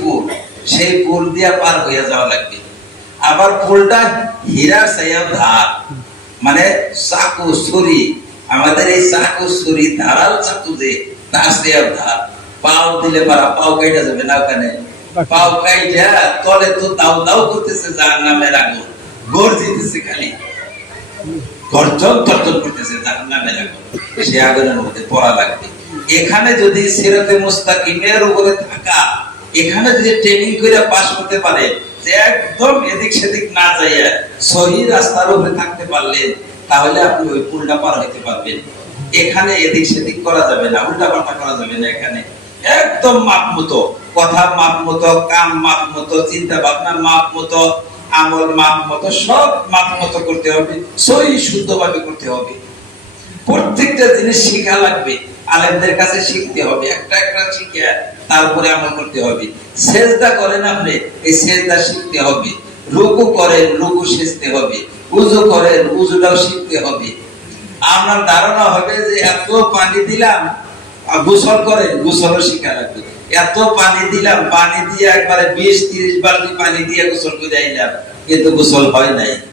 পুল, সেই পুল দিয়া পার হইয়া যাওয়া লাগবে। আবার পুলটা হীরা চাইয়া ধার, মানে চাকু ছুরি, আমাদের এই চাকু ছুরি ধারাল চাকু যে তার চাইয়া ধার, পাও দিলে পারা পাও কাইটা যাবে না, ওখানে পাও কাইটা তলে তো দাও দাও করতেছে জাহান্নামের আগুন, গর্জিতেছে, খালি গর্জন তর্জন করতেছে জাহান্নামের আগুন, সে আগুনের মধ্যে পড়া লাগবে। এখানে যদি সিরাতে মুস্তাকিমের উপরে থাকা, এখানে যদি ট্রেনিং করে পাস করতে পারে, যে একদম এদিক সেদিক না যাইয়া সহি রাস্তার উপরে থাকতে পারলেন, তাহলে আপনি ওই পুলটা পার হইতে পারবেন। এখানে এদিক সেদিক করা যাবে না, উল্টা পাল্টা করা যাবে না। এখানে একদম মাপ মতো, কথা মাপ মতো, কাম মাপ মতো, চিন্তা ভাবনা মাপ মতো, আমল মাপ মতো, সব মাপ মতো করতে হবে, সহি শুদ্ধভাবে করতে হবে। প্রত্যেকটা জিনিস শিখা লাগবে, আলেমদের কাছে শিখতে হবে, একটা একটা শিখে তারপরে আমল করতে হবে। সেজদা করেন আপনি, এই সেজদা শিখতে হবে। রুকু করেন, রুকু শিখতে হবে। উযু করেন, উযুটাও শিখতে হবে। আপনার ধারণা হবে যে এত পানি দিলাম, গোসল করেন, গোসলও শিখা লাগবে। এত পানি দিলাম, পানি দিয়ে একবারে 20-30 বালতি পানি দিয়ে গোসল করে আইলাম, কিন্তু গোসল হয় নাই।